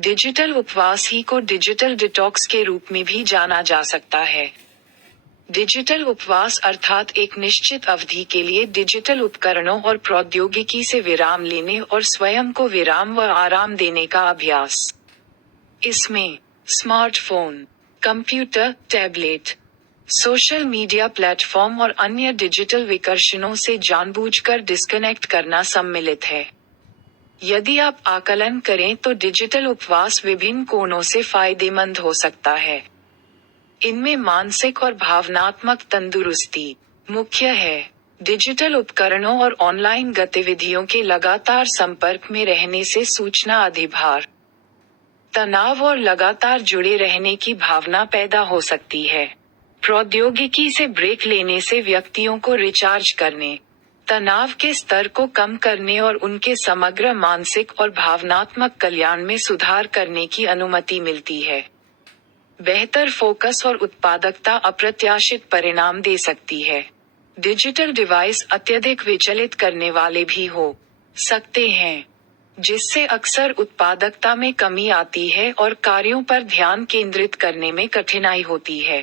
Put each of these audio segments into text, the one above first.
Digital उपवास ही को digital detox के रूप में भी जाना जा सकता है। डिजिटल उपवास अर्थात एक निश्चित अवधि के लिए डिजिटल उपकरणों और प्रौद्योगिकी से विराम लेने और स्वयं को विराम व आराम देने का अभ्यास। इसमें smartphone, computer, tablet, social media platform और अन्य डिजिटल विकर्षणों से जानबूझकर डिस्कनेक्ट करना सम्मिलित है। यदि आप आकलन करें तो डिजिटल उपवास विभिन्न कोणों से फायदेमंद हो सकता है। इनमें मानसिक और भावनात्मक तंदुरुस्ती मुख्य है। डिजिटल उपकरणों और ऑनलाइन गतिविधियों के लगातार संपर्क में रहने से सूचना अधिभार, तनाव और लगातार जुड़े रहने की भावना पैदा हो सकती है। प्रौद्योगिकी से ब्रेक लेने से व्यक्तियों को रिचार्ज करने, तनाव के स्तर को कम करने और उनके समग्र मानसिक और भावनात्मक कल्याण में सुधार करने की अनुमति मिलती है। बेहतर फोकस और उत्पादकता अप्रत्याशित परिणाम दे सकती है। डिजिटल डिवाइस अत्यधिक विचलित करने वाले भी हो सकते हैं, जिससे अक्सर उत्पादकता में कमी आती है और कार्यों पर ध्यान केंद्रित करने में कठिनाई होती है।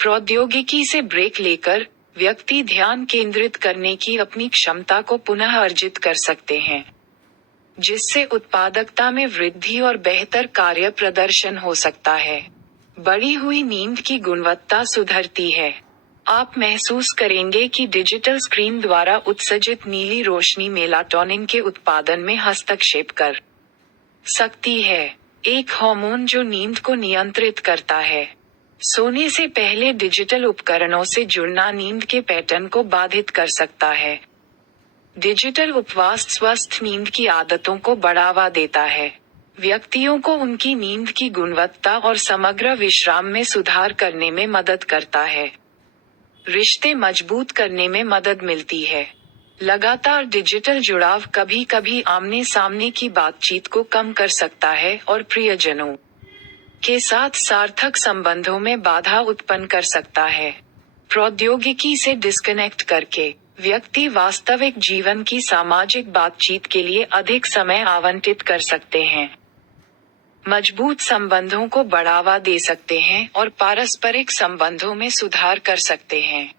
प्रौद्योगिकी से ब्रेक लेकर व्यक्ति ध्यान केंद्रित करने की अपनी क्षमता को पुनः अर्जित कर सकते हैं, जिससे उत्पादकता में वृद्धि और बेहतर कार्य प्रदर्शन हो सकता है। बढ़ी हुई नींद की गुणवत्ता सुधरती है। आप महसूस करेंगे कि डिजिटल स्क्रीन द्वारा उत्सर्जित नीली रोशनी मेलाटोनिन के उत्पादन में हस्तक्षेप कर सकती है, एक हार्मोन जो नींद को नियंत्रित करता है। सोने से पहले डिजिटल उपकरणों से जुड़ना नींद के पैटर्न को बाधित कर सकता है। डिजिटल उपवास स्वस्थ नींद की आदतों को बढ़ावा देता है। व्यक्तियों को उनकी नींद की गुणवत्ता और समग्र विश्राम में सुधार करने में मदद करता है। रिश्ते मजबूत करने में मदद मिलती है। लगातार डिजिटल जुड़ाव कभी कभी आमने सामने की बातचीत को कम कर सकता है और प्रियजनों के साथ सार्थक संबंधों में बाधा उत्पन्न कर सकता है। प्रौद्योगिकी से डिस्कनेक्ट करके व्यक्ति वास्तविक जीवन की सामाजिक बातचीत के लिए अधिक समय आवंटित कर सकते हैं, मजबूत संबंधों को बढ़ावा दे सकते हैं और पारस्परिक संबंधों में सुधार कर सकते हैं।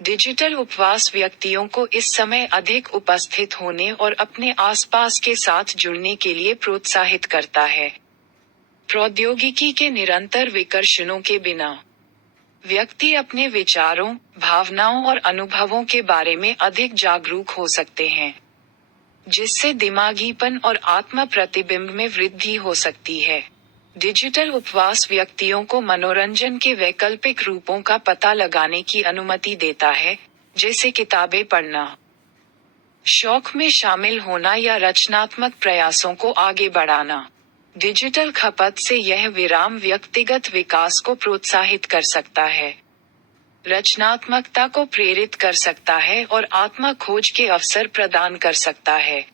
डिजिटल उपवास व्यक्तियों को इस समय अधिक उपस्थित होने और अपने आसपास के साथ जुड़ने के लिए प्रोत्साहित करता है। प्रौद्योगिकी के निरंतर विकर्षणों के बिना व्यक्ति अपने विचारों, भावनाओं और अनुभवों के बारे में अधिक जागरूक हो सकते हैं, जिससे दिमागीपन और आत्म प्रतिबिंब में वृद्धि हो सकती है। डिजिटल उपवास व्यक्तियों को मनोरंजन के वैकल्पिक रूपों का पता लगाने की अनुमति देता है, जैसे किताबें पढ़ना, शौक में शामिल होना या रचनात्मक प्रयासों को आगे बढ़ाना। डिजिटल खपत से यह विराम व्यक्तिगत विकास को प्रोत्साहित कर सकता है, रचनात्मकता को प्रेरित कर सकता है और आत्म खोज के अवसर प्रदान कर सकता है।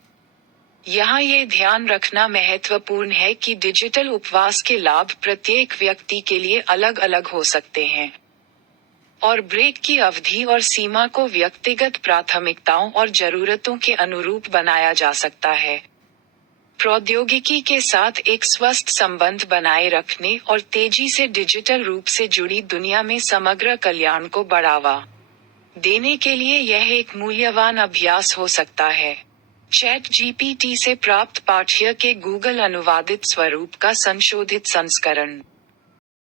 यहाँ ये ध्यान रखना महत्वपूर्ण है कि डिजिटल उपवास के लाभ प्रत्येक व्यक्ति के लिए अलग अलग हो सकते हैं, और ब्रेक की अवधि और सीमा को व्यक्तिगत प्राथमिकताओं और जरूरतों के अनुरूप बनाया जा सकता है। प्रौद्योगिकी के साथ एक स्वस्थ संबंध बनाए रखने और तेजी से डिजिटल रूप से जुड़ी दुनिया में समग्र कल्याण को बढ़ावा देने के लिए यह एक मूल्यवान अभ्यास हो सकता है। चैट जीपीटी से प्राप्त पाठ्य के गूगल अनुवादित स्वरूप का संशोधित संस्करण।